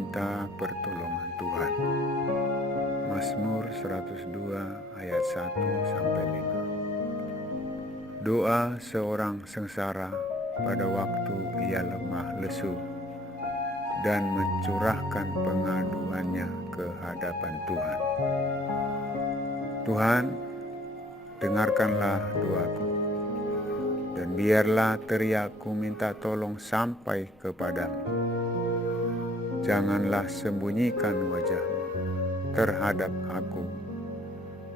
meminta pertolongan Tuhan. Mazmur 102 ayat 1-5. Doa seorang sengsara pada waktu ia lemah lesu dan mencurahkan pengaduannya ke hadapan Tuhan. Tuhan, dengarkanlah doaku, dan biarlah teriakku minta tolong sampai kepadamu. Janganlah sembunyikan wajahmu terhadap aku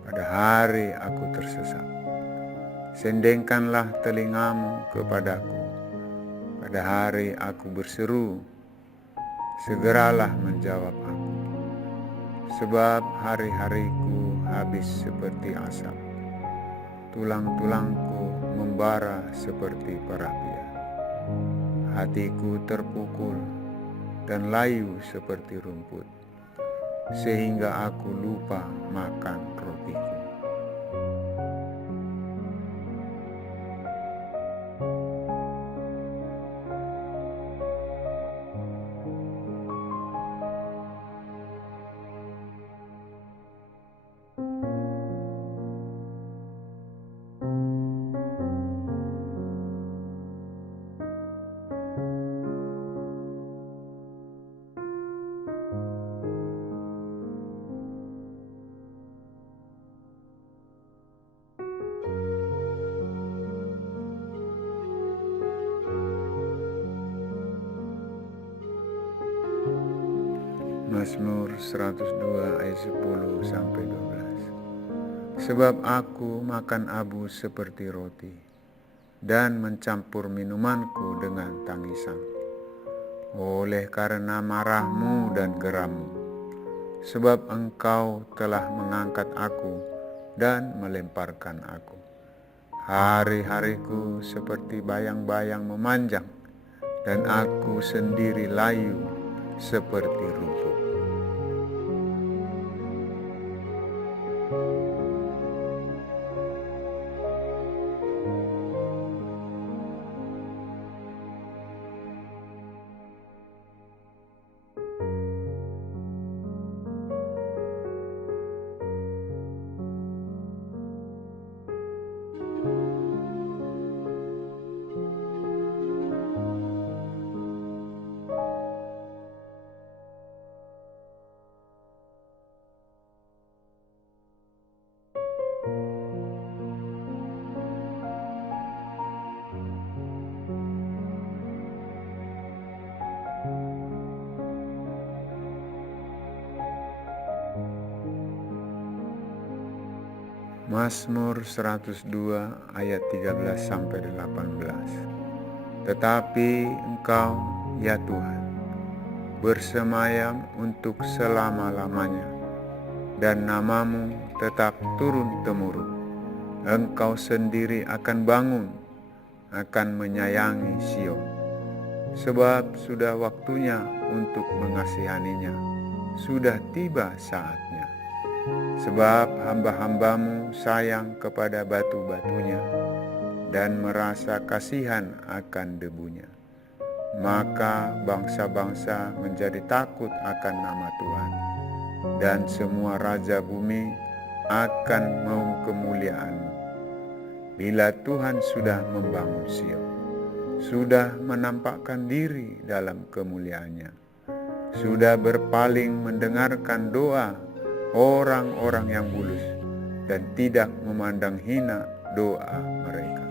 pada hari aku tersesat. Sendengkanlah telingamu kepadaku pada hari aku berseru. Segeralah menjawab aku, sebab hari-hariku habis seperti asap, tulang-tulangku membara seperti perapian. Hatiku terpukul dan layu seperti rumput, sehingga aku lupa makan rotiku. Mazmur 102 ayat 10-12. Sebab aku makan abu seperti roti dan mencampur minumanku dengan tangisan, oleh karena marahmu dan gerammu, sebab engkau telah mengangkat aku dan melemparkan aku. Hari-hariku seperti bayang-bayang memanjang, dan aku sendiri layu seperti rumput. Mazmur 102 ayat 13-18. Tetapi Engkau, ya Tuhan, bersemayam untuk selama-lamanya, dan namamu tetap turun-temurun. Engkau sendiri akan bangun, akan menyayangi Sion, sebab sudah waktunya untuk mengasihaninya, sudah tiba saatnya. Sebab hamba-hambamu sayang kepada batu-batunya dan merasa kasihan akan debunya. Maka bangsa-bangsa menjadi takut akan nama Tuhan, dan semua raja bumi akan mau kemuliaan-Mu. Bila Tuhan sudah membangun Sion, sudah menampakkan diri dalam kemuliaannya, sudah berpaling mendengarkan doa orang-orang yang bulus, dan tidak memandang hina doa mereka.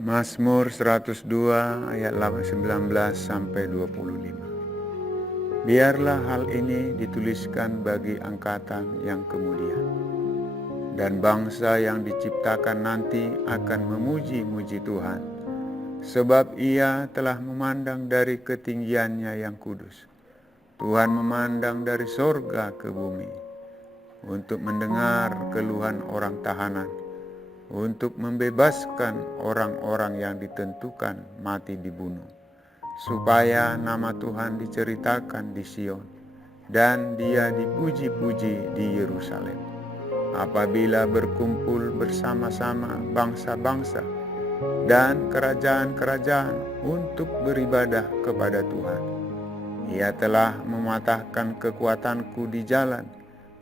Mazmur 102 ayat 19 sampai 25. Biarlah hal ini dituliskan bagi angkatan yang kemudian, dan bangsa yang diciptakan nanti akan memuji-muji Tuhan, sebab Ia telah memandang dari ketinggiannya yang kudus. Tuhan memandang dari sorga ke bumi, untuk mendengar keluhan orang tahanan, untuk membebaskan orang-orang yang ditentukan mati dibunuh, supaya nama Tuhan diceritakan di Sion, dan Dia dipuji-puji di Yerusalem. Apabila berkumpul bersama-sama bangsa-bangsa dan kerajaan-kerajaan untuk beribadah kepada Tuhan. Ia telah mematahkan kekuatanku di jalan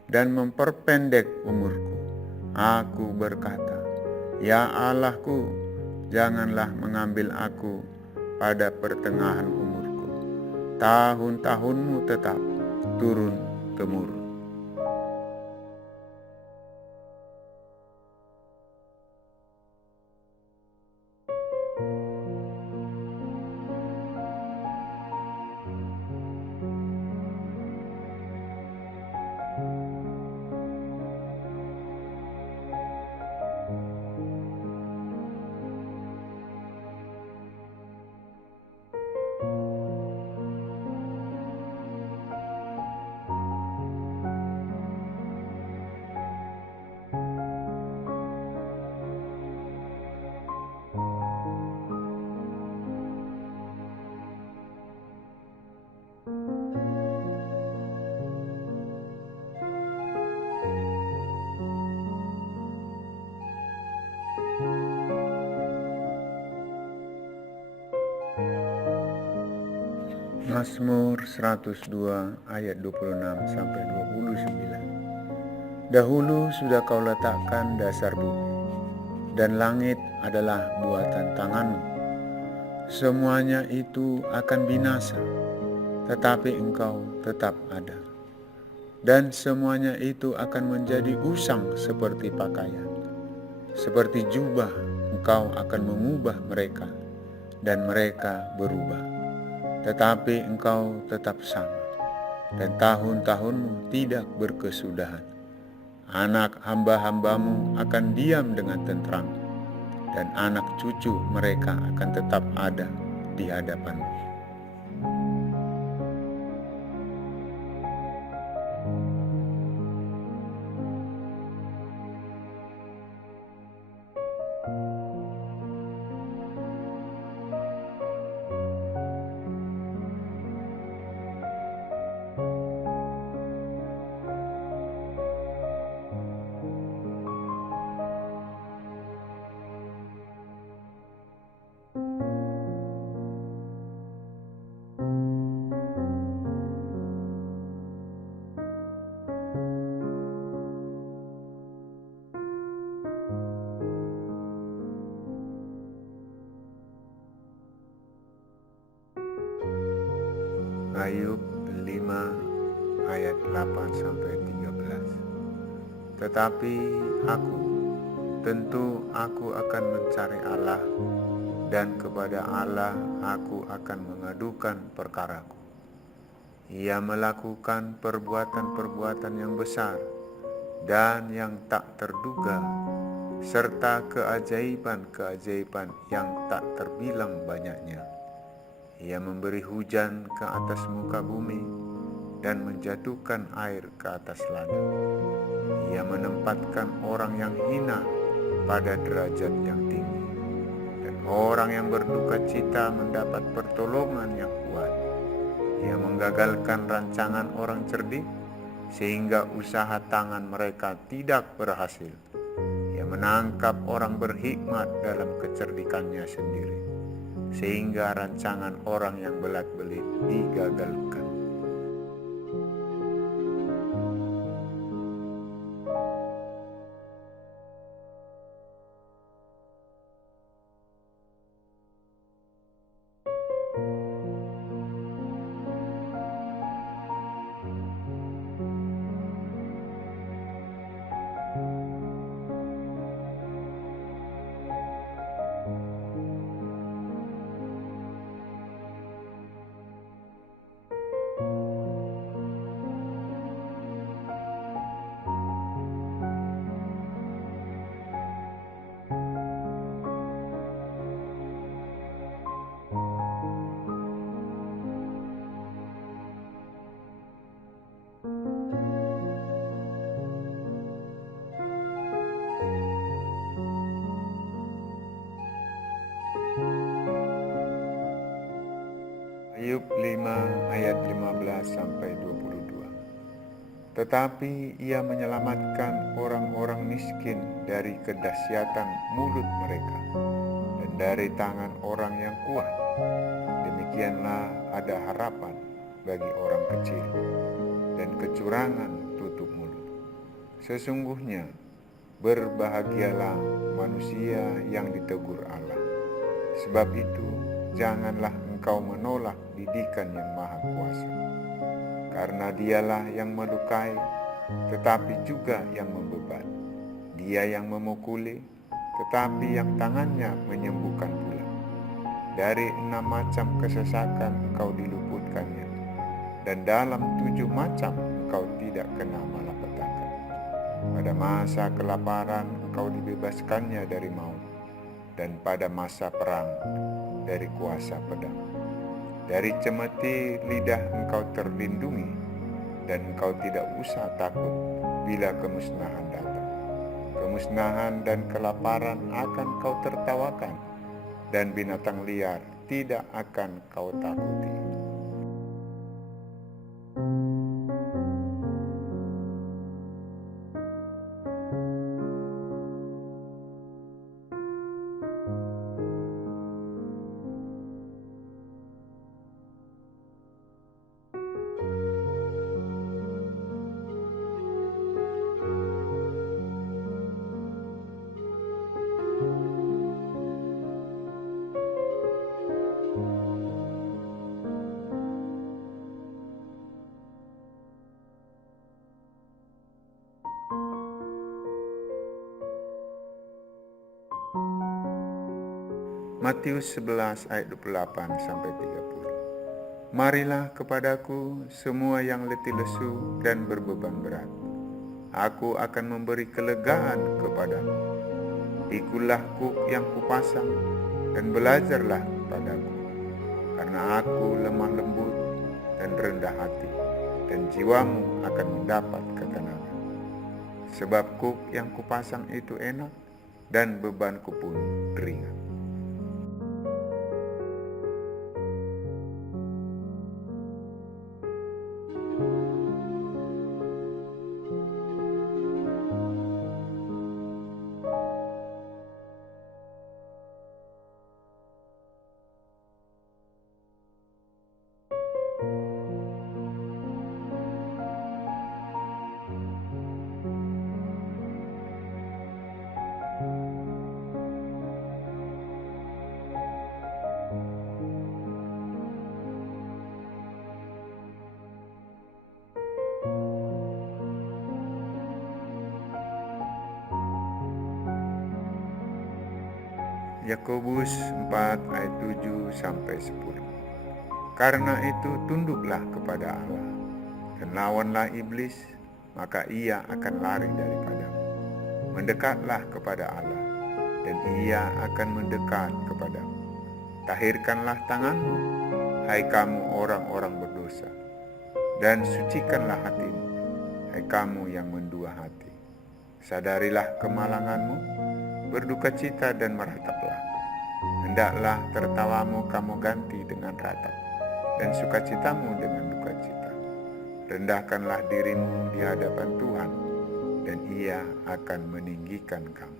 dan memperpendek umurku. Aku berkata, "Ya Allahku, janganlah mengambil aku pada pertengahan umurku. Tahun-tahunmu tetap turun-temurun." Mazmur 102 ayat 26 sampai 29. Dahulu sudah kau letakkan dasar bumi, dan langit adalah buatan tanganmu. Semuanya itu akan binasa, tetapi engkau tetap ada. Dan semuanya itu akan menjadi usang seperti pakaian. Seperti jubah, engkau akan mengubah mereka, dan mereka berubah. Tetapi engkau tetap sama, dan tahun-tahunmu tidak berkesudahan. Anak hamba-hambamu akan diam dengan tentram, dan anak cucu mereka akan tetap ada di hadapanmu. Ayub 5 ayat 8-13. Tetapi tentu aku akan mencari Allah, dan kepada Allah aku akan mengadukan perkaraku. Ia melakukan perbuatan-perbuatan yang besar dan yang tak terduga, serta keajaiban-keajaiban yang tak terbilang banyaknya. Ia memberi hujan ke atas muka bumi dan menjatuhkan air ke atas ladang. Ia menempatkan orang yang hina pada derajat yang tinggi, dan orang yang berduka cita mendapat pertolongan yang kuat. Ia menggagalkan rancangan orang cerdik, sehingga usaha tangan mereka tidak berhasil. Ia menangkap orang berhikmat dalam kecerdikannya sendiri, sehingga rancangan orang yang belat-belit digagalkan. tetapi Ia menyelamatkan orang-orang miskin dari kedahsyatan mulut mereka dan dari tangan orang yang kuat. Demikianlah ada harapan bagi orang kecil, dan kecurangan tutup mulut. Sesungguhnya berbahagialah manusia yang ditegur Allah. Sebab itu janganlah engkau menolak didikan yang Maha Kuasa, karena Dialah yang melukai, tetapi juga yang membeban. Dia yang memukuli, tetapi yang tangannya menyembuhkan pula. Dari 6 macam kesesakan engkau diluputkannya, dan dalam 7 macam engkau tidak kena malapetaka. Pada masa kelaparan engkau dibebaskannya dari maut, dan pada masa perang dari kuasa pedang. Dari cemeti lidah engkau terlindungi, dan engkau tidak usah takut bila kemusnahan datang. Kemusnahan dan kelaparan akan kau tertawakan, dan binatang liar tidak akan kau takuti. Matius 11 ayat 28 sampai 30. Marilah kepadaku semua yang letih lesu dan berbeban berat. Aku akan memberi kelegaan kepadamu. Pikulah kuk yang kupasang dan belajarlah padaku, karena aku lemah lembut dan rendah hati, dan jiwamu akan mendapat ketenangan. Sebab kuk yang kupasang itu enak dan bebanku pun ringan. Yakobus 4 ayat 7 sampai 10. Karena itu tunduklah kepada Allah dan lawanlah iblis, maka ia akan lari daripadamu. Mendekatlah kepada Allah dan ia akan mendekat kepadamu. Tahirkanlah tanganmu, hai kamu orang-orang berdosa, dan sucikanlah hatimu, hai kamu yang mendua hati. Sadarilah kemalanganmu, berdukacita dan merataplah. Hendaklah tertawamu kamu ganti dengan ratap, dan sukacitamu dengan dukacita. Rendahkanlah dirimu di hadapan Tuhan, dan Ia akan meninggikan kamu.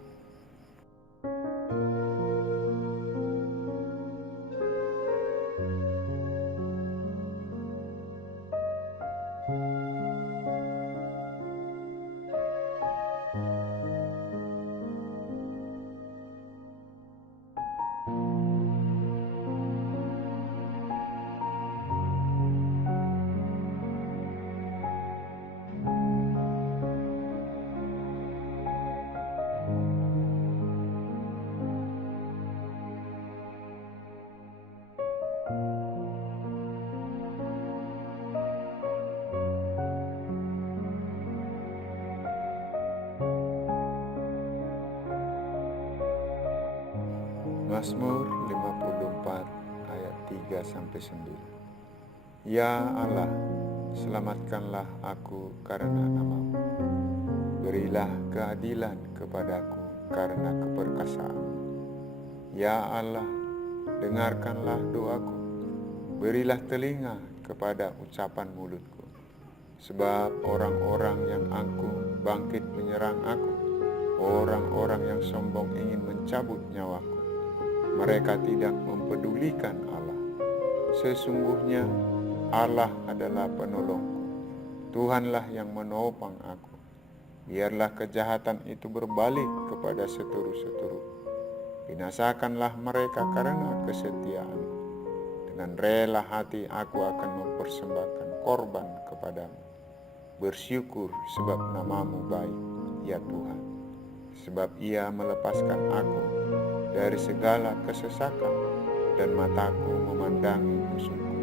Mazmur 54 ayat 3 sampai 9. Ya Allah, selamatkanlah aku karena nama-Mu. Berilah keadilan kepadaku karena keperkasaan. Ya Allah, dengarkanlah doaku. Berilah telinga kepada ucapan mulutku. Sebab orang-orang yang angkuh bangkit menyerang aku, orang-orang yang sombong ingin mencabut nyawaku. Mereka tidak mempedulikan Allah. Sesungguhnya Allah adalah penolongku, Tuhanlah yang menopang aku. Biarlah kejahatan itu berbalik kepada seteru-seteru. Binasakanlah mereka karena kesetiaan. Dengan rela hati aku akan mempersembahkan korban kepadamu. Bersyukur sebab namamu baik, ya Tuhan. Sebab Ia melepaskan aku dari segala kesesakan dan mataku memandangi musuhku.